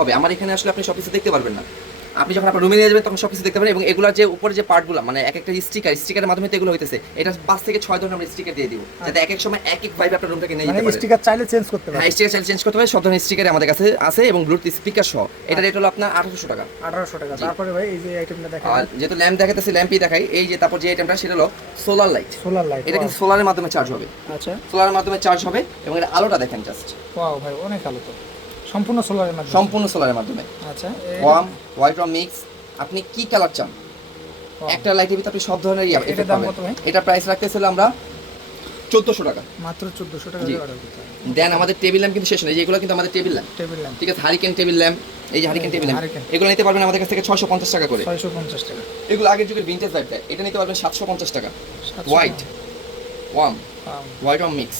হবে, আমার এখানে আসলে আপনি সব কিছু দেখতে পারবেন না। আপনি যখন আপনার রুমে নিয়ে যাবেন তখন সব কিছু দেখতে পারেন। এবং এগুলোর যে উপরে যে পার্টগুলো মানে এক একটা স্টিকারের মাধ্যমে তো এগুলো হইতেছে, এটা 5 থেকে 6 ধরনের আমরা স্টিকার দিয়ে দিব, যাতে এক এক সময় এক এক ভাবে আপনার রুমটাকে নিয়ে যেতে পারে। স্টিকার চাইলে চেঞ্জ করতে পারেন। হ্যাঁ, স্টিকার চাইলে চেঞ্জ করতে পারে। সব ধরনের স্টিকার আমাদের কাছে আছে এবং ব্লুটুথ স্পিকার সহ। এটা রেট হলো আপনার 1800 টাকা। 1800 টাকা। তারপরে ভাই এই যে আইটেমটা দেখাই, আর যেহেতু ল্যাম্প দেখাতেছি ল্যাম্পই দেখাই। এই যে তারপর যে আইটেমটা সেটা হলো সোলার লাইট। সোলার লাইট, এটা কিন্তু সোলারের মাধ্যমে চার্জ হবে। আচ্ছা, সোলারের মাধ্যমে চার্জ হবে এবং এটা আলোটা দেখেন জাস্ট। ওয়াও ভাই অনেক আলো তো, সম্পূর্ণ সোলারের মাধ্যমে। সম্পূর্ণ সোলারের মাধ্যমে। আচ্ছা, ওয়াম হোয়াইট রং মিক্স, আপনি কি কালার চান একটা লাইটের ভিতরে আপনি সব ধরনের এটা দাম কত ভাই? এটা প্রাইস রাখতেছিল আমরা 1400 টাকা, মাত্র 1400 টাকা দিয়ে অর্ডার করতে হবে। দেন আমাদের টেবিল ল্যাম্প কিন্তু শেষ নেই, যেগুলো কিন্তু আমাদের টেবিল ল্যাম্প, টেবিল ল্যাম্প, ঠিক আছে, হারিকেন টেবিল ল্যাম্প। এই যে হারিকেন টেবিল ল্যাম্প, হারিকেন। এগুলো নিতে পারবেন আমাদের কাছ থেকে 650 টাকা করে। 650 টাকা। এগুলো আগের যুগের ভিনটেজ লাইট দেয়, এটা নিতে পারবেন 750 টাকা। 700 white warm wow, white warm mix,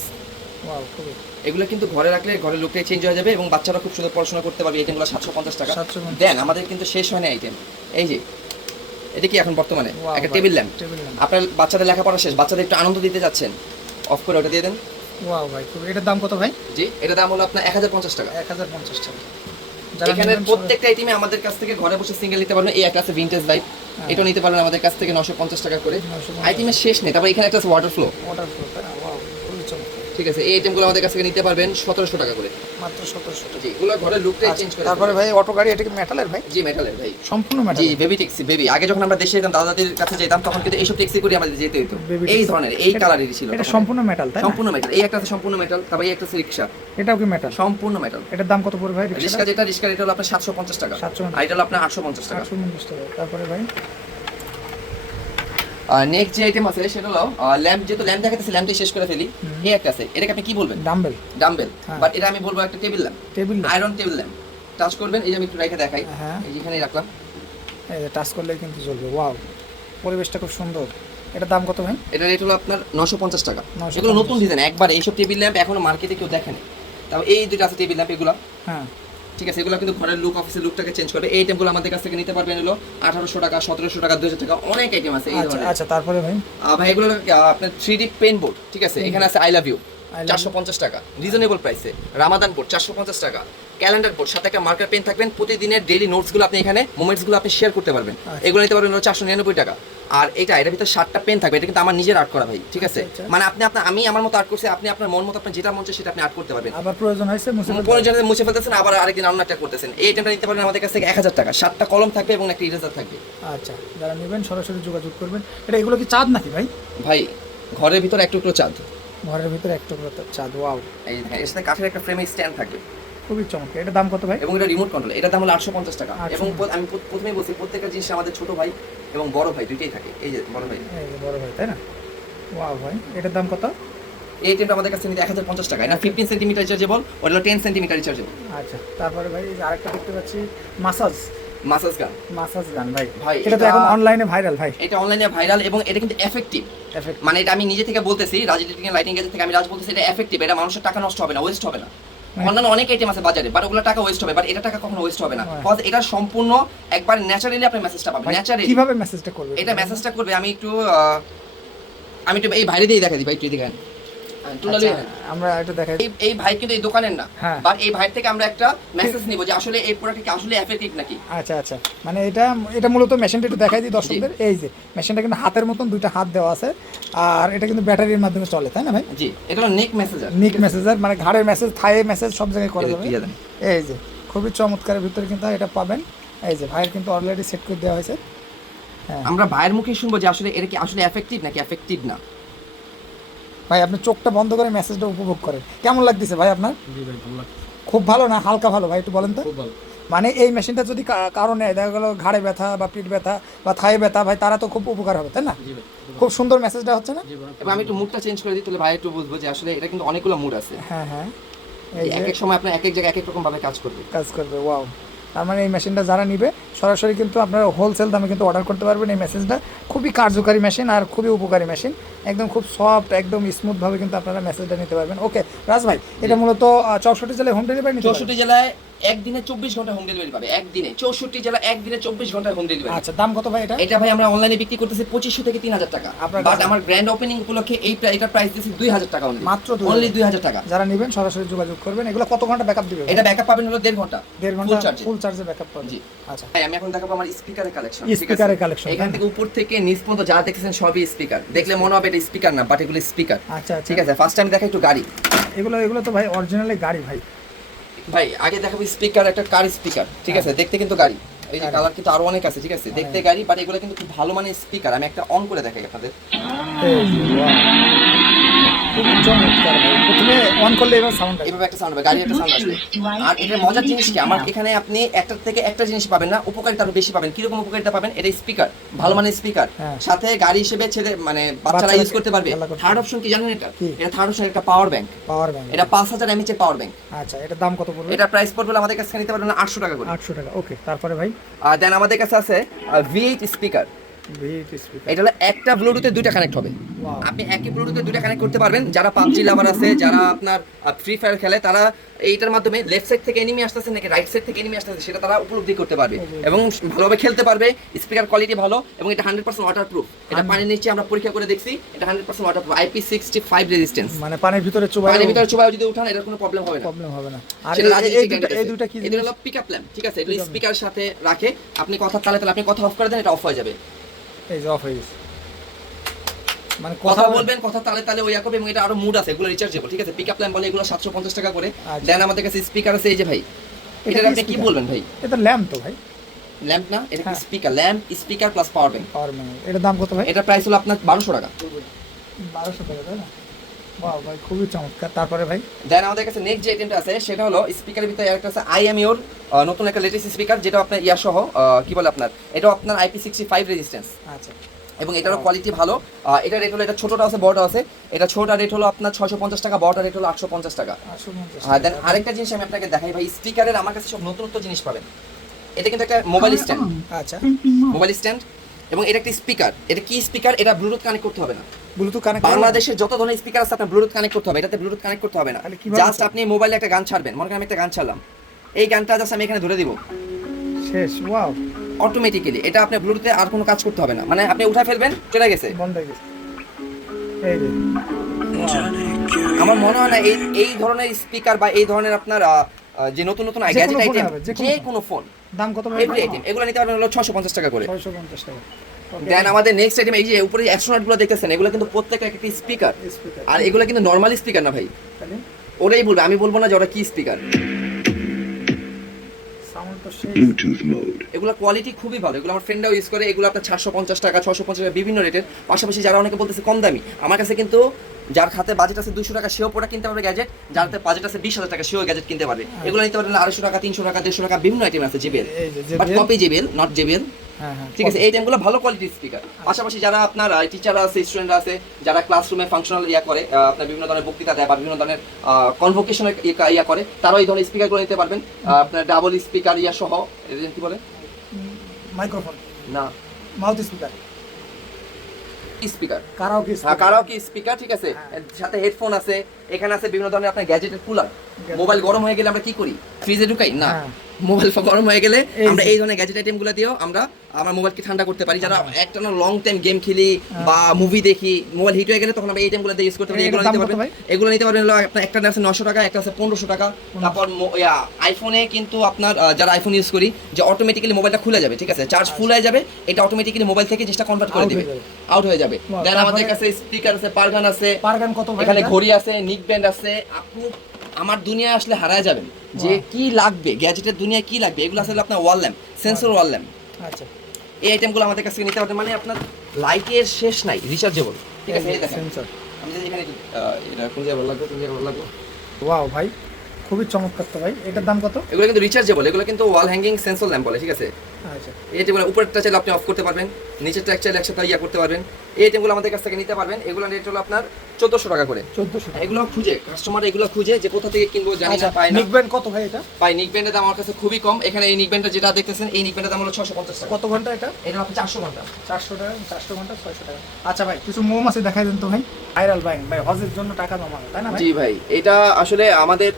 wow খুবই। এগুলো কিন্তু ঘরে রাখলে ঘরের লুকটাই চেঞ্জ হয়ে যাবে এবং বাচ্চারা খুব সুন্দর পড়াশোনা করতে পারবে। আইটেমগুলো 750 টাকা। 750 দেন আমাদের কিন্তু শেষ হয় না আইটেম। এই যে এটা কি এখন বর্তমানে Wow, একটা ভাই, টেবিল ল্যাম্প, টেবিল ল্যাম্প। আপনার বাচ্চাদের লেখাপড়া শেষ, বাচ্চাদের একটু আনন্দ দিতে যাচ্ছেন, অফ করে ওটা দিয়ে দেন। ওয়াও ভাই খুব। এটার দাম কত ভাই? জি, এটা দাম হলো আপনার 1050 টাকা। 1050 টাকা। এখানে প্রত্যেকটা আইটেমে আমাদের কাছ থেকে ঘরে বসে সিঙ্গেল নিতে পারবেন। এই একটা আছে ভিনটেজ লাইট, এটা নিতে পারবেন আমাদের কাছ থেকে 950 টাকা করে। 950 আইটেমের শেষ নেই। তারপর এখানে একটা আছে ওয়াটার ফ্লো, অর্ডার করতে। ওয়াও খুবই চমৎকার। ঠিক আছে, এই আইটেমগুলো আমাদের কাছ থেকে নিতে পারবেন 1700 টাকা করে। মাত্র 1700 টাকা। জি, এগুলো ঘরের লুকটাই চেঞ্জ করে। তারপরে ভাই অটো গাড়ি, এটা কি মেটালের ভাই? জি, মেটালের ভাই, সম্পূর্ণ জি মেটাল। Baby taxi. বেবি আগে যখন আমরা দেশে যেতাম দাদাদের কাছে যেতাম তখন কিন্তু এইসব ট্যাক্সি করে আমাদের যেতে হতো। Baby এই taxi। ধরনের এই কালারেরই ছিল। এটা সম্পূর্ণ মেটাল তাই না? সম্পূর্ণ মেটাল। এই একটা আছে সম্পূর্ণ মেটাল, তারপর এই একটা আছে রিকশা, এটাও কি মেটাল? সম্পূর্ণ মেটাল। এটার দাম কত পড়বে ভাই? রিক্সা যেটা রিক্সা এটা হলো আপনার 750 টাকা, 750 আর এটা হলো আপনার 850 টাকা। 850 টাকা। তারপরে ভাই নেক্সট যে আইটেম আছে সেটা হলো ল্যাম্প। যেহেতু ল্যাম্প দেখাতেছি ল্যাম্পটাই শেষ করে ফেলি। এই একটা আছে, এটাকে আপনি কি বলবেন? ডাম্বেল। ডাম্বেল, হ্যাঁ। বাট এটা আমি বলবো একটা table lamp, table lamp. Iron table lamp. Touch করবেন, এই যে আমি একটু রেখে দেখাই, হ্যাঁ, এই যেখানেই রাখলাম, এই যে টাচ করলেই কিন্তু জ্বলবে। ওয়াও, পরিবেশটা খুব সুন্দর। এটার দাম কত ভাই? এটা রেট হলো আপনার 950 টাকা। 950 এগুলো নতুন ডিজাইন, একবার এইসব টেবিল ল্যাম্প এখনো মার্কেটে কেউ দেখেনি। তারপর এই দুটো আছে টেবিল ল্যাম্প, এগুলো হ্যাঁ, ঠিক আছে, এগুলো কিন্তু ঘরের লুক অফিসের লুকটাকে চেঞ্জ করবে। এই আইটেমগুলো আমাদের কাছ থেকে নিতে পারবেন হলো 1800 টাকা, 1700 টাকা, 2000 টাকা, অনেক আইটেম আছে এই আচ্ছা ধরনের। আচ্ছা। তারপরে ভাই ভাই এগুলো আপনার 3D পেন বোর্ড, ঠিক আছে, এখানে আছে I love you I love 450 টাকা, রিজনেবল প্রাইসে। রামাদান বোর্ড 450 টাকা। ক্যালেন্ডার বোর্ড, সাথে একটা মার্কার পেন থাকবেন, প্রতিদিনের ডেইলি নোটসগুলো আপনি এখানে মোমেন্টসগুলো আপনি শেয়ার করতে পারবেন। আচ্ছা। এগুলো নিতে পারবেন হলো 499 টাকা। আর এটার ভিতরে 7টা পেন থাকবে, এটা কিন্তু আমার নিজের আর্ট করা ভাই, ঠিক আছে, আচ্ছা। মানে আমি আমার মতো আর্ট করছি, আপনি আপনার মন মতো আপনার যেটা মন চায় সেটা আপনি আর্ট করতে পারবেন। আবার প্রয়োজন হয়েছে মুছে ফেলতে কোনো জায়গায় মুছে ফেলতেছেন, আবার আরেকদিন অন্য একটা করতেছেন। এই আইটেমটা নিতে পারবেন আমাদের কাছ থেকে 1000 টাকা। 7টা কলম থাকবে এবং একটা ইরেজার থাকবে। আচ্ছা, যারা নেবেন সরাসরি যোগাযোগ করবেন। এটা এগুলো কি চাঁদ নাকি ভাই? ভাই ঘরের ভিতর এক টুকরো চাঁদ, ঘরের ভিতরে এক টুকরো চাঁদ। ওয়াও, এই দেখেন, এর সাথে কাঠের একটা ফ্রেমে স্ট্যান্ড থাকবে খুবই চমৎকার। এটার দাম কত ভাই? এবং এটা রিমোট কন্ট্রোল। এটার দাম হলো 850 টাকা। 850 এবং আমি প্রথমেই বলছি প্রত্যেকটা জিনিস আমাদের ছোট ভাই এবং বড় ভাই দুইটাই থাকে। এই যে বড় ভাই, এই যে বড় ভাই তাই না? ওয়াও ভাই, এটার দাম কত? এই টেনটা আমাদের কাছে নিতে 1050 টাকা। এটা 15 সেন্টিমিটার রিচার্জেবল, ওটা হলো 10 সেন্টিমিটার রিচার্জেবল। আচ্ছা, তারপরে ভাই এই যে আরেকটা দেখতে পাচ্ছি, মাসাজ মাসাজ গান। মাসাজ গান ভাই। ভাই, এটা তো এখন অনলাইনে ভাইরাল ভাই। এটা অনলাইনে ভাইরাল এবং এটা কিন্তু এফেক্টিভ। মানে এটা আমি নিজে থেকে বলতেছি, রাজ এডিটিং এর লাইটিং গেজের থেকে আমি রাজ বলতেছি, এটা এফেক্টিভ। এটা মানুষের টাকা নষ্ট হবে না, ওয়েস্ট হবে না। অন্যান্য অনেক আইটেম আছে বাজারে, বাট ওগুলো টাকা ওয়েস্ট হবে, বাট এটা টাকা কখনো ওয়েস্ট হবে না। হ্যাঁ। কজ এটা সম্পূর্ণ একবার ন্যাচারালি আপনি মেসেজটা পাবেন। ন্যাচারালি কিভাবে মেসেজটা করবে? এটা মেসেজটা করবে। আমি একটু এই বাইরে দিয়ে দেখা দিই ভাই, তুই দেখেন আচ্ছা, আমরা একটু দেখাই। এই ভাই কিন্তু এই দোকানের না, হ্যাঁ। বাট এই ভাই থেকে আমরা একটা মেসেজ নিব যে আসলে এই প্রোডাক্ট কি আসলে এফেক্টিভ নাকি। আচ্ছা আচ্ছা, মানে এটা মূলত মেশিনটা একটু দেখাই দিই দর্শকদের। এই যে মেশিনটা কিন্তু হাতের মতন দুইটা হাত দেওয়া আছে, আর এটা কিন্তু ব্যাটারির মাধ্যমে চলে তাই না ভাই? জি, এটা হলো নেক মেসেজার। নিক মেসেজার, মানে ঘাড়ের মেসেজ, থায়ে মেসেজ সব জায়গায় করা যাবে। এই যে, এই যে খুবই চমৎকারের ভিতরে কিন্তু এটা পাবেন। এই যে ভাইয়ের কিন্তু অলরেডি সেট করে দেওয়া হয়েছে। হ্যাঁ আমরা ভাইয়ের মুখে শুনবো যে আসলে এটা কি আসলে এফেক্টিভ নাকি এফেক্টিভ না। ভাই, আপনি চোখটা বন্ধ করে মেসেজটা উপভোগ করেন। কেমন লাগতেছে ভাই আপনার? জি ভাই, ভালো লাগছে। খুব ভালো না হালকা ভালো ভাই, একটু বলেন তো। খুব ভালো। মানে এই মেশিনটা যদি কারো নেয়, দেখা গেলো ঘাড়ে ব্যথা বা পিঠ ব্যথা বা থায়ে ব্যথা, ভাই তারা তো খুব উপকার হবে তাই না? জি ভাই, খুব সুন্দর মেসেজটা হচ্ছে না? জি ভাই। এবং আমি একটু মুডটা চেঞ্জ করে দিই, তাহলে ভাই একটু বুঝবো যে আসলে এটা কিন্তু অনেকগুলো মুড আছে। হ্যাঁ হ্যাঁ, এই এক যে এক সময় আপনার এক এক জায়গায় এক এক রকম ভাবে কাজ করবে। কাজ করবে। ওয়াও, তার মানে এই মেশিনটা যারা নিবে সরাসরি কিন্তু আপনারা হোলসেল দামে কিন্তু অর্ডার করতে পারবেন। এই মেশিনটা খুবই কার্যকারী মেশিন আর খুবই উপকারী মেশিন, একদম খুব সফট, একদম স্মুথভাবে কিন্তু আপনারা মেসেজটা নিতে পারবেন। ওকে রাজ ভাই, এটা মূলত 64 জেলায় হোম ডেলিভারি নিতে 64 জেলায় একদিনে 24 ঘন্টা হোম ডেলিভারি পাবে, একদিনে 64 জেলা, একদিনে 24 ঘন্টা হোম ডেলিভারি। আচ্ছা, দাম কত ভাই এটা? এটা ভাই আমরা অনলাইনে বিক্রি করতেছি 2500 থেকে 3000 টাকা, আপনার বাট কাছে? আমার গ্র্যান্ড ওপেনিং উপলক্ষে এটা প্রাইস দিয়েছি 2000 টাকা অনলি, মাত্র অনলি 2000 টাকা। যারা নেবেন সরাসরি যোগাযোগ করবেন। এগুলো কত ঘন্টা ব্যাকআপ দিবে? এটা ব্যাকআপ পাবেন হলো 1.5 ঘন্টা, 1.5 ঘন্টা ফুল চার্জ। ফুল চার্জে ব্যাকআপ পাবেন। জি। আচ্ছা ভাই আমি এখন দেখাবো আমার স্পিকারের কালেকশন। স্পিকারের কালেকশন। এখান থেকে উপর থেকে নিচ পর্যন্ত যা দেখতেছেন সবই স্পিকার, দেখলে মনে হবে এটা স্পিকার না, বাট এগুলো স্পিকার। আচ্ছা আচ্ছা, ঠিক আছে, ফার্স্ট টাইম দেখা একটু গাড়ি। এগুলো তো ভাই অরিজিনালি গাড়ি ভাই। ভাই আগে দেখাবো স্পিকার, একটা কার স্পিকার, ঠিক আছে, দেখতে কিন্তু গাড়ি, এই যে কালার কিন্তু আরো অনেক আছে, ঠিক আছে, দেখতে গাড়ি, বাট এগুলো কিন্তু খুব ভালো মানের স্পিকার। আমি একটা অন করে দেখাই আপনাদের। এই যে, wow, খুব চমৎকার ভাই। প্রথমে অন করলে এবার সাউন্ড আসবে। এভাবে একটা সাউন্ড হবে, গাড়ি একটা সাউন্ড আসবে। আর এটার মজার জিনিস কি, আমার এখানে আপনি একটার থেকে একটা জিনিস পাবেন না, উপকারিতা আরো বেশি পাবেন। কিরকম উপকারিতা পাবেন? এটা স্পিকার, ভালো মানের স্পিকার, হ্যাঁ। সাথে গাড়ি হিসেবে ছেলে মানে বাচ্চারা বাচ্চারা ইউজ করতে পারবে। খেলা করতে থার্ড পারবে। অপশন কি জানেন? এটা কি? এটা থার্ড অপশন একটা পাওয়ার ব্যাংক। Power bank. এটা 5000 mAh এর পাওয়ার ব্যাংক। আচ্ছা, এটার দাম কত পড়বে? এটা প্রাইস পড়বে আমাদের কাছে নিতে পারবেন 800 টাকা করে। 800 টাকা। ওকে, তারপরে ভাই দেন আমাদের কাছে আছে V8 স্পিকার। V8 speaker. এটা হলো একটা ব্লুটুথে দুইটা কানেক্ট হবে। Wow. আপনি একই ব্লুটুথে দুইটা কানেক্ট করতে পারবেন। যারা পাবজি লাভার আছে, যারা আপনার ফ্রি ফায়ার খেলে, তারা এইটার মাধ্যমে লেফট সাইড থেকে এনিমি আসতেছে নাকি রাইট সাইড থেকে এনিমি আসতেছে সেটা তারা উপলব্ধি করতে পারবে এবং ভালোভাবে খেলতে পারবে। স্পিকার কোয়ালিটি ভালো এবং এটা 100% ওয়াটারপ্রুফ। এটা পানির নিচে আমরা পরীক্ষা করে দেখছি, এটা 100% ওয়াটারপ্রুফ, IP65 রেজিস্ট্যান্স। মানে পানির ভিতরে চুবাই পানির ভিতরে চুবাই যদি উঠান এটার কোনো প্রবলেম হবে না। প্রবলেম হবে না। আর সেটা রাজি এই দুটো কি? এটা হলো পিকআপ ল্যাম্প, ঠিক আছে, এটা স্পিকারের সাথে রাখে, আপনি কথা তালে আপনি কথা অফ করে দেন, এটা অফ হয়ে যাবে। এই যে অফ হয়ে গেছে, মানে কথা বলবেন, কথা তালে ওইয়া করবে, এবং এটা আরো মুড আছে, এগুলো রিচার্জেবল, ঠিক আছে। পিকআপ ল্যাম্প বলে এগুলো 750 টাকা করে। আচ্ছা। দেন আমাদের কাছে স্পিকার আছে, এই যে ভাই, এটা আপনি কি বলবেন ভাই? এটা ল্যাম্প তো ভাই? ল্যাম্প না, এটা হ্যাঁ। Speaker, lamp speaker plus power bank. Power bank. এটার দাম কত ভাই? এটা প্রাইস হলো আপনার 1200 টাকা। 1200 টাকা, তাই না? বাহ ভাই, খুবই চমৎকার। তারপরে ভাই দেন আমাদের কাছে নেক্সট যে আইটেমটা আছে সেটা হলো স্পিকারের ভিতরে একটা আছে আই এম ইউর নতুন একটা লেটেস্ট স্পিকার, যেটা আপনার ইয়া সহ কি বলে আপনার, এটাও আপনার IP65 রেজিস্ট্যান্স আচ্ছা, এবং এটারও কোয়ালিটি ভালো। এটা রেট হলো, এটা ছোটটা আছে বড়টা আছে, এটা ছোটটা রেট হলো আপনার 650 টাকা, বড়টা রেট হলো 850 টাকা। 850 দেন আরেকটা জিনিস আমি আপনাকে দেখাই ভাই, স্পিকারের আমার কাছে সব নতুন নতুন জিনিস পাবেন। এটা কিন্তু একটা মোবাইল স্ট্যান্ড, আচ্ছা, মোবাইল স্ট্যান্ড, এবং এটা একটা স্পিকার। এটা কি স্পিকার? এটা ব্লুটুথ কানেক্ট করতে হবে না। ব্লুটুথ কানেক্ট বাংলাদেশের যত ধরনের স্পিকার আছে আপনার ব্লুটুথ কানেক্ট করতে হবে, এটাতে ব্লুটুথ কানেক্ট করতে হবে না। তাহলে কিভাবে জাস্ট করতে আপনি মোবাইলে একটা গান ছাড়বেন, মনে করেন আমি একটা গান ছাড়লাম, এই গানটা জাস্ট আমি এখানে ধরে দিব, শেষ। ওয়াও, অটোমেটিক্যালি এটা আপনি ব্লুটুথে আর কোনো কাজ করতে হবে না, মানে আপনি উঠা ফেলবেন, চলে গেছে। বন্ধ হয়ে গেছে। এই যে, আমার মনে হয় না এই ধরনের স্পিকার বা এই ধরনের আপনার যে নতুন নতুন যে কোনো গ্যাজেট ফোনে আইটেম, হবে, যে যে কোনো কোনো ফোন, দাম কত ভাই? এভরি আইটেম, এগুলো নিতে পারবেন হলো 650 টাকা করে। 650 টাকা। দেন আমাদের নেক্সট আইটেম, এই যে উপরে অ্যাস্ট্রোনট গুলো দেখতেছেন, এগুলো কিন্তু প্রত্যেকটা একটা স্পিকার, স্পিকার। আর এগুলো কিন্তু নরমাল স্পিকার না ভাই, তাহলে ওরাই বলবে, আমি বলবো না যে ওরা কি স্পিকার। সাউন্ড তো সেই। Bluetooth mode. এগুলো কোয়ালিটি খুবই ভালো, এগুলো আমার ফ্রেন্ডরাও ইউজ করে। এগুলো আপনার 450 টাকা, 650 টাকা, বিভিন্ন রেটের। পাশাপাশি যারা অনেকে বলতেছে কম দামি, আমার কাছে কিন্তু যার খাতে বাজেট আছে 200 টাকা সেও প্রোডাক্ট কিনতে পারবে গ্যাজেট, যার হাতে বাজেট আছে 20,000 টাকা সেও গ্যাজেট কিনতে পারবে। এগুলো নিতে পারবেন 250 টাকা, 300 টাকা, 150 টাকা, বিভিন্ন আইটেম আছে JBL, এই যে but JBL, copy JBL, not JBL, হ্যাঁ হ্যাঁ, ঠিক আছে। এই আইটেমগুলো ভালো কোয়ালিটির স্পিকার। পাশাপাশি যারা আপনার টিচাররা আছে, স্টুডেন্টরা আছে, যারা ক্লাসরুমে ফাংশনাল ইয়া করে, আপনার বিভিন্ন ধরনের বক্তৃতা দেয় বা বিভিন্ন ধরনের কনভোকেশনের ইয়া করে, তারাও এই ধরনের স্পিকারগুলো নিতে পারবেন। আপনার ডাবল স্পিকার ইয়া সহ, কি বলে মাইক্রোফোন না, mouth speaker, speaker, karaoke karaoke speaker, ঠিক আছে, সাথে হেডফোন আছে, এখানে আছে বিভিন্ন ধরনের আপনার গ্যাজেটের কুলার। মোবাইল গরম হয়ে গেলে আমরা কি করি? ফ্রিজে ঢুকাই না, হ্যাঁ। মোবাইল গরম হয়ে গেলে এই আমরা যে। এই ধরনের গ্যাজেট আইটেমগুলো দিয়েও আমরা আমার মোবাইলকে ঠান্ডা করতে পারি। যারা একটা না লং টাইম গেম খেলি বা মুভি দেখি, মোবাইল হিট হয়ে গেলে তখন আমরা এই আইটেমগুলো দিয়ে ইউজ করতে পারি। এগুলো এটার দাম নিতে কত পারবেন, ভাই? এগুলো নিতে পারবেন হলো আপনার একটা আছে 900 টাকা, একটা আছে 1500 টাকা। তারপর আইফোনে কিন্তু আপনার যারা আইফোন ইউজ করি, যে অটোমেটিক্যালি মোবাইলটা খুলে যাবে, ঠিক আছে, চার্জ ফুল হয়ে যাবে, এটা অটোমেটিক্যালি মোবাইল থেকে জিনিসটা কনভার্ট করে Out দিবে, হয়ে যাবে। আউট হয়ে যাবে। Wow, দেন আমাদের তারপরে? কাছে স্পিকার আছে, পারগান আছে, পারগান কত ভাই? এখানে এটা? ঘড়ি আছে, নিক ব্যান্ড আছে। আপনি আমার দুনিয়ায় আসলে হারায় যাবেন যে কি লাগবে, গ্যাজেটের দুনিয়ায় কি লাগবে। এগুলো আসলে আপনার ওয়াল ল্যাম্প, সেন্সর ওয়াল ল্যাম্প, আচ্ছা, এই আইটেমগুলো আমাদের কাছ থেকে নিতে পারবেন। মানে আপনার লাইটের শেষ নাই, রিচার্জেবল, ঠিক আছে। এই দেখেন সেন্সর। আমি যদি এখানে এটা কোন জায়গায় ভালো লাগবে, কোন জায়গায় ভালো লাগবে, ওয়াও ভাই, খুবই চমৎকার তো ভাই। এটার দাম কত? এগুলো কিন্তু রিচার্জেবল, এগুলো কিন্তু ওয়াল হ্যাঙ্গিং সেন্সর ল্যাম্প বলে, ঠিক আছে। আচ্ছা, এই আইটেমগুলো উপরেরটা চাইলে আপনি অফ করতে পারবেন, নিচেরটা চাইলে একসাথে ইয়া করতে পারবেন। এই আইটেমগুলো আমাদের কাছ থেকে নিতে পারবেন। এগুলো রেট হলো আপনার 1400 টাকা করে। 1400 টাকা। এগুলো খুঁজে কাস্টমার, এগুলো খুঁজে যে কোথা থেকে কিনবো জানি না, পায় না। নিক ব্যান্ড কত ভাই এটা? ভাই নিক ব্যান্ডের দাম আমার কাছে খুবই কম। এখানে এই নিক ব্যান্ডটা যেটা দেখতেছেন, এই নিক ব্যান্ডের দাম হলো 650 টাকা। কত ঘন্টা এটা? এটা আপনি 400 ঘন্টা। 400 টাকা, 400 ঘন্টা 600 টাকা। আচ্ছা ভাই, কিছু মৌমাছি দেখাই দেন তো ভাই। ভাইরাল ভাই, ভাই হজের জন্য টাকা জমানো, তাই না ভাই? জি ভাই, এটা আসলে আমাদের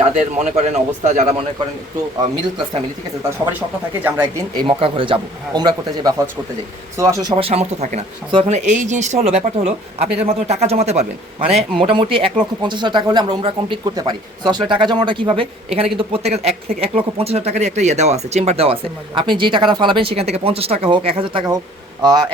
যাদের মনে করেন অবস্থা, যারা মনে করেন একটু মিডল ক্লাস ফ্যামিলি, ঠিক আছে, তার সবারই স্বপ্ন থাকে যে আমরা একদিন এই মক্কা ঘরে যাবো, ওমরা করতে যাই বা হজ করতে যাই। সো আসলে সবার সামর্থ্য থাকে না। সো এখানে এই জিনিসটা হলো, ব্যাপারটা হলো আপনি এটার মাধ্যমে টাকা জমাতে পারবেন, মানে মোটামুটি 1,50,000 টাকা হলে আমরা ওমরা কমপ্লিট করতে পারি। সো আসলে টাকা জমাটা কিভাবে, এখানে কিন্তু প্রত্যেকের 1,50,000 টাকারই একটা দেওয়া আছে, চেম্বার দেওয়া আছে। আপনি যে টাকাটা ফালাবেন সেখান থেকে 50 টাকা হোক, 1,000 টাকা হোক,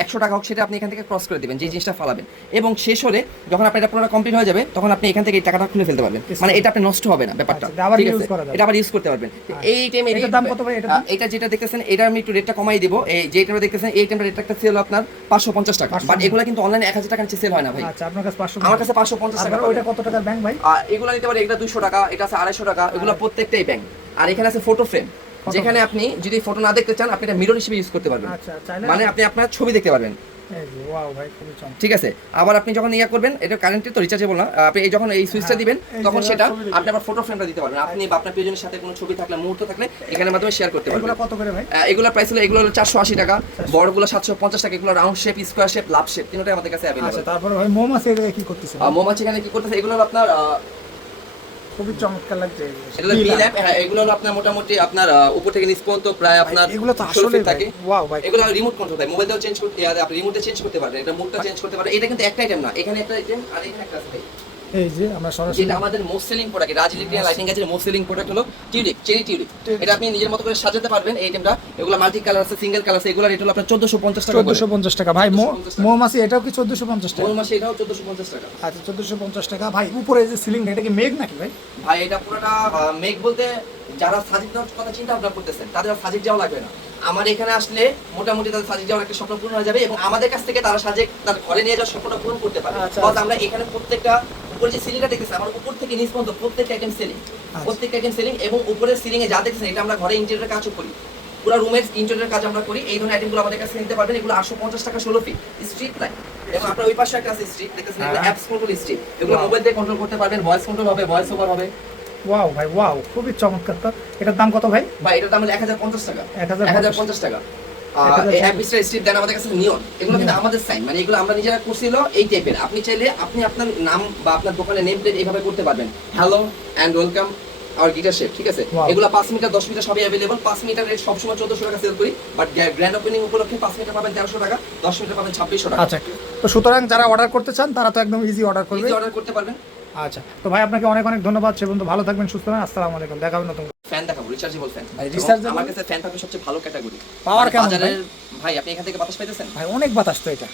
100 টাকা হোক, সেটা আপনি এখান থেকে ক্রস করে দিবেন যে জিনিসটা ফালাবেন, এবং শেষ হলে যখন আপনার এটা পুরোটা কমপ্লিট হয়ে যাবে তখন আপনি এখান থেকে এই টাকাটা খুলে ফেলতে পারবেন, মানে এটা আপনি নষ্ট হবে না ব্যাপারটা, ঠিক আছে, এটা আবার ইউজ করতে পারবেন। এই টাইমে এটার দাম কত ভাই? এটা যেটা দেখতেছেন এটা আমি একটু রেটটা কমাই দিব, এই যেটা দেখতেছেন এই টাইমটা রেটটা একটা সেল আপনার 550 টাকা, বাট এগুলো কিন্তু অনলাইনে 1000 টাকার নিচে সেল হয় না ভাই। আচ্ছা, আপনার কাছে 500, আমার কাছে 550 টাকা। ওইটা কত টাকার ব্যাংক ভাই? এগুলো নিতে পারে, এটা 200 টাকা, এটা আছে 250 টাকা, এগুলো প্রত্যেকটাই ব্যাংক। আর এখানে আছে ফটো ফ্রেম, যেখানে আপনি যদি ফটো না দেখতে চান আপনি এটা মিরর হিসেবে ইউজ করতে পারবেন, আচ্ছা, চাইলে মানে আপনি আপনার ছবি দেখতে পারবেন, এই যে ওয়াও ভাই, খুবই চমৎকার। ঠিক আছে। আবার আপনি যখন ইয়া করবেন, এটা কারেন্টে তো রিচার্জেবল না, আপনি যখন এই সুইচটা দিবেন তখন সেটা আপনি আবার ফটো ফ্রেমটা দিতে পারবেন, আপনি বা আপনার প্রিয়জনের সাথে কোনো ছবি থাকলে, মুহূর্ত থাকলে এখানের মাধ্যমে শেয়ার করতে পারবেন। এগুলো কত করে ভাই? এগুলোর প্রাইস হলো, এগুলো হলো 480 টাকা, বড়গুলো 750 টাকা, এগুলো round shape, square shape, love shape, তিনটাই আমাদের কাছে অ্যাভেলেবল। আচ্ছা, তারপরে ভাই মৌমাছি এটা কি করতেছে? মৌমাছি এখানে কি করতেছে, এগুলো হলো আপনার খুবই চমৎকার লাগছে। এগুলো বি ল্যাম্প, এগুলো হলো আপনার মোটামুটি আপনার উপর থেকে নিচ পর্যন্ত প্রায় আপনার এগুলো তো 16 আসলে feet থাকে। ওয়াও ভাই, এগুলো রিমোট কন্ট্রোল হয়, মোবাইল দিয়েও চেঞ্জ করতে, আপনি রিমোটে চেঞ্জ করতে পারবেন, এটা মুডটা চেঞ্জ করতে পারবেন। এটা কিন্তু একটা আইটেম না, এখানে একটা আইটেম আর এখানে একটা আছে। এই যে আমরা সরাসরি যেটা আমাদের মোস্ট সেলিং প্রোডাক্ট, রাজ ইলেকট্রিক লাইটিং গাছের মোস্ট সেলিং প্রোডাক্ট হলো টিউলিপ, চেরি টিউলিপ। এটা আপনি নিজের মতো করে সাজাতে পারবেন এই আইটেমটা। এগুলো মাল্টি কালার আছে, সিঙ্গেল কালার আছে, এগুলো রেট হলো আপনার 1450 টাকা। 1450 টাকা ভাই। মৌমাছি এটাও কি 1450 টাকা? মৌমাছি এটাও 1450 টাকা। আচ্ছা, 1450 টাকা ভাই। উপরে যে সিলিং, এটা কি মেঘ নাকি ভাই? ভাই এটা পুরোটা মেক বলতে যারা সাজিক দেওয়ার কথা চিন্তা ভাবনা করতেছেন তাদের আর সাজিক যাওয়া লাগবে না। আমার এখানে আসলে মোটামুটি তাদের সাজিক যাওয়ার একটা স্বপ্ন পূরণ হয়ে যাবে, এবং আমাদের কাছ থেকে তারা সাজেক তার ঘরে নিয়ে যাওয়ার স্বপ্নটা পূরণ করতে পারে। আচ্ছা, বিকজ আমরা এখানে প্রত্যেকটা উপরে যে সিলিংটা দেখতেছি, আমার উপর থেকে নিচ পর্যন্ত প্রত্যেকটা আইটেম সেলিং, প্রত্যেকটা আইটেম সেলিং, এবং উপরের সিলিং এ যা দেখতেছেন এটা আমরা ঘরে ইন্টেরিয়র কাজও করি, পুরো রুমের ইন্টেরিয়র কাজ আমরা করি। এই ধরনের আইটেমগুলো আমাদের কাছে নিতে পারবেন। এগুলো 850 টাকা 16 ফিট স্ট্রিট লাইট, এবং আপনার ওই পাশে একটা আছে স্ট্রিট দেখতেছেন, এগুলো অ্যাপস কন্ট্রোল স্ট্রিট, এগুলো মোবাইল দিয়ে কন্ট্রোল করতে পারবেন, ভয়েস কন্ট্রোল হবে, ভয়েস ওভার হবে। ওয়াও ভাই, ওয়াও, খুবই চমৎকার। তো এটার দাম কত ভাই? ভাই এটার দাম হলো 1050 টাকা। 1050 টাকা। এই অ্যাপিস্টার স্ট্রিপ দেন আমাদের কাছে নিয়ন, এগুলো কিন্তু আমাদের সাইন, মানে এগুলো আমরা নিজেরা করছিল এই টাইপের। আপনি চাইলে আপনি আপনার নাম বা আপনার দোকানের নেম প্লেট এইভাবে করতে পারবেন, হ্যালো এন্ড ওয়েলকাম আর গিটার শেপ, ঠিক আছে। Wow. এগুলো 5 মিটার 10 মিটার সবই अवेलेबल। 5 মিটার রেট সবসময় 1400 টাকা সেল করি, বাট গ্র্যান্ড ওপেনিং উপলক্ষে 5 মিটার পাবেন 1300 টাকা, 10 মিটার পাবেন 2600 টাকা। আচ্ছা, তো সুতরাং যারা অর্ডার করতে চান তারা তো একদম ইজি অর্ডার করবে, ইজি অর্ডার করতে পারবেন। আচ্ছা, তো ভাই আপনাকে অনেক অনেক ধন্যবাদ। সে পর্যন্ত ভালো থাকবেন, সুস্থ থাকবেন। আসসালামু আলাইকুম, দেখা হবে নতুন। ফ্যান দেখাবো, রিচার্জেবল ফ্যান। ভাই, rechargeable? আমার কাছে ফ্যান পাবেন সবচেয়ে ভালো ক্যাটাগরি। পাওয়ার কেমন বাজারের ভাই আপনি এখান থেকে বাতাস পাইতেছেন? ভাই অনেক বাতাস তো এটা,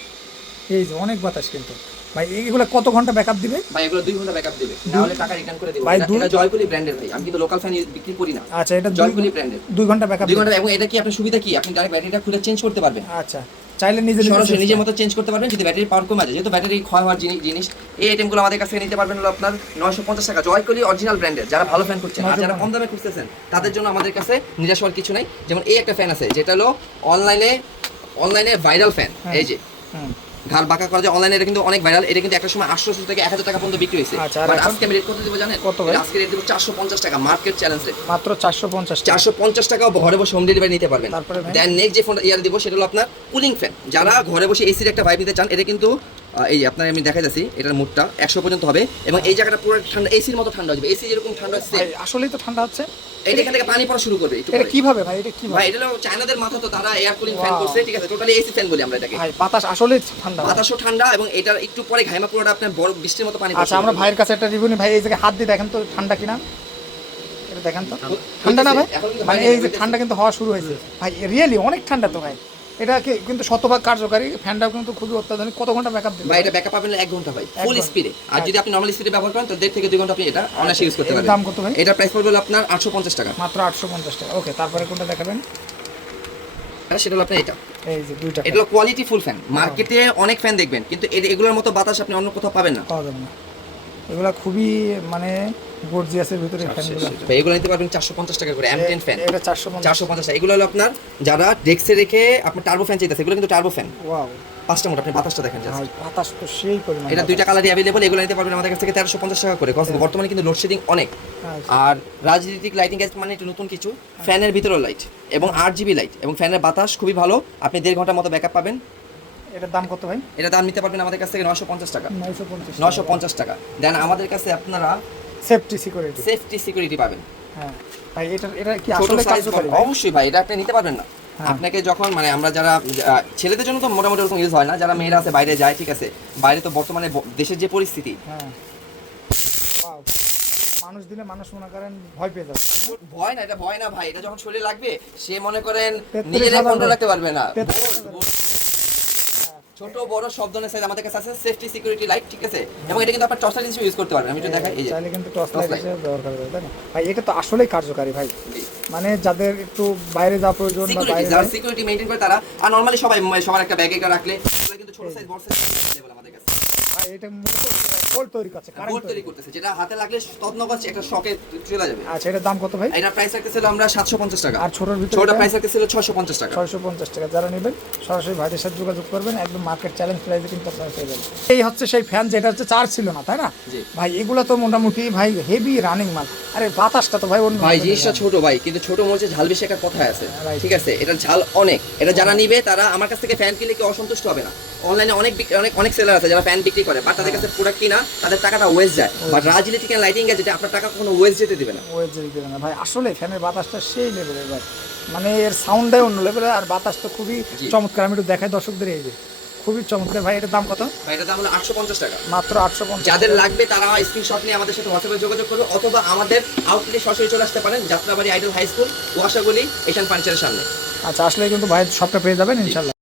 এই যে অনেক বাতাস। কিন্তু ভাই এগুলো কত ঘন্টা ব্যাকআপ দিবে? ভাই এগুলো 2 ঘন্টা ব্যাকআপ দিবে, না হলে টাকা রিটার্ন করে দেব। ভাই, এটা জয়কুলি ব্র্যান্ডের ভাই, আমি কিন্তু লোকাল ফ্যান বিক্রি করি না। আচ্ছা, এটা জয়কুলি ব্র্যান্ডের 2 ঘন্টা ব্যাকআপ 2 ঘন্টা। এবং এটা কি আপনার সুবিধা কি, আপনি ডাইরেক্ট ব্যাটারিটা খুলে চেঞ্জ করতে পারবেন। আচ্ছা, চাইলে নিজে সরাসরি নিজের মতো চেঞ্জ করতে পারবেন যদি ব্যাটারি পাওয়ার কমে যায়, যেহেতু ব্যাটারি ক্ষয় হওয়ার জিনিস। এই আইটেমগুলো আমাদের কাছে নিতে পারবেন হলো আপনার 950 টাকা, জয়কুলি অরিজিনাল ব্র্যান্ডের। যারা ভালো ফ্যান করছেন আর যারা কম দামে খুঁজতেছেন তাদের জন্য আমাদের কাছে নিরাশ হওয়ার কিছু নাই। যেমন এই একটা ফ্যান আছে যেটা হলো অনলাইনে ভাইরাল ফ্যান, এই যে ঘাড় বাঁকা করা যায় অনলাইনে, এটা কিন্তু অনেক ভাইরাল। এটা কিন্তু একটা সময় 800 থেকে 1000 টাকা পর্যন্ত বিক্রি হয়েছে, আচ্ছা, বাট আজকে আমি রেট কত দেব জানেন? কত ভাই? আজকে রেট দেব 450 টাকা, মার্কেট চ্যালেঞ্জ রেট। মাত্র 450 টাকা। 450 টাকা ঘরে বসে হোম ডেলিভারি নিতে পারবেন। তারপরে ভাই? দেন নেক্সট যে ফোনটা দিব সেটা হলো আপনার কুলিং ফ্যান। যারা ঘরে বসে এসির একটা ভাইব নিতে চান, এটা কিন্তু এই যে আপনার আমি দেখাই যাচ্ছি, এটার মুডটা 100 পর্যন্ত হবে, এবং এই জায়গাটা পুরো ঠান্ডা, এসির মতো ঠান্ডা হয়ে যাবে। এসি যেরকম ঠান্ডা হচ্ছে, ভাই আসলেই তো ঠান্ডা হচ্ছে। এটা এখান থেকে পানি পড়া শুরু করবে একটু এটা পরে। কিভাবে ভাই? এটা কিভাবে ভাই এটা হলো চায়নাদের মাথা, তো তারা এয়ার কুলিং ফ্যান Wow. করছে, ঠিক আছে, টোটালি এসি ফ্যান বলি আমরা এটাকে। ভাই বাতাস আসলেই ঠান্ডা। বাতাসও ঠান্ডা, এবং এটার একটু পরে ঘাইমা পুরোটা আপনার বরফ বৃষ্টির মতো পানি পড়া আচ্ছা, শুরু আমরা করবে। ভাইয়ের কাছে একটা রিভিউ নিই। ভাই এই জায়গায় হাত দিয়ে দেখেন তো ঠান্ডা কিনা, এটা দেখেন তো ঠান্ডা না ভাই? এখন কিন্তু মানে হয়নি, এই যে ঠান্ডা কিন্তু হওয়া শুরু হয়েছে ভাই, রিয়েলি অনেক ঠান্ডা তো ভাই। এটা কিন্তু শতভাগ কার্যকারী, ফ্যানটাও কিন্তু খুবই অত্যাধুনিক। কত ঘন্টা ব্যাকআপ দেবে ভাই এটা ব্যাকআপ পাবেন 1 ঘন্টা ভাই, ফুল ঘন্টা। স্পিডে। আর যদি আপনি নরমাল স্পিডে ব্যবহার করেন তাহলে 1.5 থেকে 2 ঘন্টা আপনি এটা অনায়াসে ইউজ করতে এর পারবেন। দাম কত ভাই? এটার প্রাইস পড়বে হলো আপনার 850 টাকা। মাত্র 850 টাকা। ওকে, তারপরে কোনটা দেখাবেন? আর সেটা হলো আপনার এটা। এই যে দুইটা এটা হলো কোয়ালিটি ফুল ফ্যান। মার্কেটে অনেক ফ্যান দেখবেন, কিন্তু এগুলোর মতো বাতাস আপনি অন্য কোথাও পাবেন না। পাওয়া যাবে না। এগুলা খুবই মানে গর্জিয়াসের ভিতরে ফ্যানগুলো। ভাই এগুলো নিতে পারবেন 450 টাকা করে, M10 ফ্যান। এটা 450। 450 টাকা। এগুলো হলো আপনার যারা ডেস্কে রেখে আপনার টার্বো ফ্যান চাইতেছে, এগুলো কিন্তু টার্বো ফ্যান। ওয়াও, 5টা মোট, আপনি বাতাসটা দেখেন জাস্ট। ভাই বাতাস তো সেই পরিমাণ। এটা 2টা কালারই अवेलेबल। এগুলো নিতে পারবেন আমাদের কাছ থেকে 1350 টাকা করে। বর্তমানে কিন্তু লোডশেডিং অনেক। আচ্ছা। আর রাজনীতিক লাইটিং গ্যাস মানে একটু নতুন কিছু, ফ্যানের ভিতরেও লাইট এবং 8GB লাইট, এবং ফ্যানের বাতাস খুবই ভালো। আপনি 1.5 ঘন্টার মতো ব্যাকআপ পাবেন। এটার দাম কত ভাই? এটা দাম নিতে পারবেন আমাদের কাছ থেকে 950 টাকা। 950 950 টাকা। দেন আমাদের কাছে আপনারা সেফটি সিকিউরিটি। সেফটি সিকিউরিটি পাবেন। হ্যাঁ ভাই, এটা কি ছোট আসলে সাইজ কার্যকরী ভাই? অবশ্যই ভাই, এটা আপনি নিতে পারবেন না। হ্যাঁ। আপনাকে যখন মানে আমরা যারা ছেলেদের জন্য তো মোটামুটি ওরকম ইউজ হয় না, যারা মেয়েরা আছে বাইরে যায়, ঠিক আছে, বাইরে তো বর্তমানে দেশের যে পরিস্থিতি, হ্যাঁ Wow, মানুষ দিলে মানুষ মনে করেন ভয় পেয়ে যাবে। ভয় না, এটা ভয় না ভাই, এটা যখন শরীরে লাগবে সে মনে করেন 33,000 নিজেদের কন্ট্রোল রাখতে পারবে না। 33,000 ছোট বড় সব ধরনের সাইজ আমাদের কাছে আছে, সেফটি সিকিউরিটি লাইট, ঠিক আছে, এবং এটা কিন্তু আপনার টর্চ লাইট হিসেবে ইউজ করতে পারবেন। আমি একটু দেখাই, এই যে চাইলে কিন্তু টর্চ Torch লাইট light। হিসেবে ব্যবহার করা যায়, তাই না ভাই? এটা তো আসলেই কার্যকারী ভাই, মানে যাদের একটু বাইরে যাওয়া প্রয়োজন বা সিকিউরিটি, বাইরে যারা সিকিউরিটি মেইনটেইন করে তারা, আর নরমালি সবাই সবার একটা ব্যাগে রাখলে এগুলো কিন্তু ছোট সাইজ বড় সাইজ अवेलेबल আমাদের কাছে। ভাই এটা মূলত বোল্ট তৈরি করছে, বোর্ড কারেন্ট তৈরি করতেছে, যেটা হাতে লাগলে তৎনগত একটা শকে চলে যাবে। আচ্ছা, এটার দাম কত ভাই? এটার প্রাইস রাখতেছিল আমরা 750 টাকা, আর ছোটর ভিতরে ছোটটা প্রাইস রাখতেছিল 650 টাকা। 650 টাকা। যারা নেবেন সরাসরি ভাইদের সাথে যোগাযোগ করবেন, একদম মার্কেট চ্যালেঞ্জ প্রাইসে কিন্তু আপনারা পেয়ে যাবেন। এই হচ্ছে সেই ফ্যান যেটা হচ্ছে চার্জ ছিল না, তাই না জি। ভাই? এগুলো তো মোটামুটি ভাই হেভি রানিং মাল। আরে বাতাসটা তো ভাই অন্য ভাই জিনিসটা ছোট ভাই, কিন্তু ছোট মরিচে ঝাল বেশি একটা কথা আছে, Right. ঠিক আছে, এটার ঝাল অনেক। এটা যারা নিবে তারা আমার কাছ থেকে ফ্যান কিনলে কি অসন্তুষ্ট হবে না। অনলাইনে অনেক অনেক অনেক সেলার আছে যারা ফ্যান বিক্রি করে, বাট তাদের কাছে প্রোডাক্ট কিনা তাদের টাকাটা ওয়েস্ট যায়। বাট রাজ ইলেকট্রিক্যাল লাইটিং এ যেটা আপনার টাকা কোনো ওয়েস্ট যেতে দিবে না। ওয়েট যেতে দেবে না ভাই। আসলে ফ্যানের বাতাসটা সেই লেভেলের ভাই, মানে এর সাউন্ডটাই অন্য লেভেলের, আর বাতাস তো খুবই জি। চমৎকার। আমি একটু দেখাই দর্শকদের, এই যে খুবই চমৎকার ভাই। এটার দাম কত? ভাই এটার দাম হলো 850 টাকা। মাত্র 850। যাদের লাগবে তারা স্ক্রিনশট নিয়ে আমাদের সাথে হোয়াটসঅ্যাপে যোগাযোগ করবে, অথবা আমাদের আউটলেটে সরাসরি চলে আসতে পারেন, যাত্রাবাড়ি আইডল হাই স্কুল, ওয়াসাগুলি, এশিয়ান ফার্নিচারের সামনে। আচ্ছা, আসলে কিন্তু ভাই সবটা পেয়ে যাবেন ইনশাল্লাহ।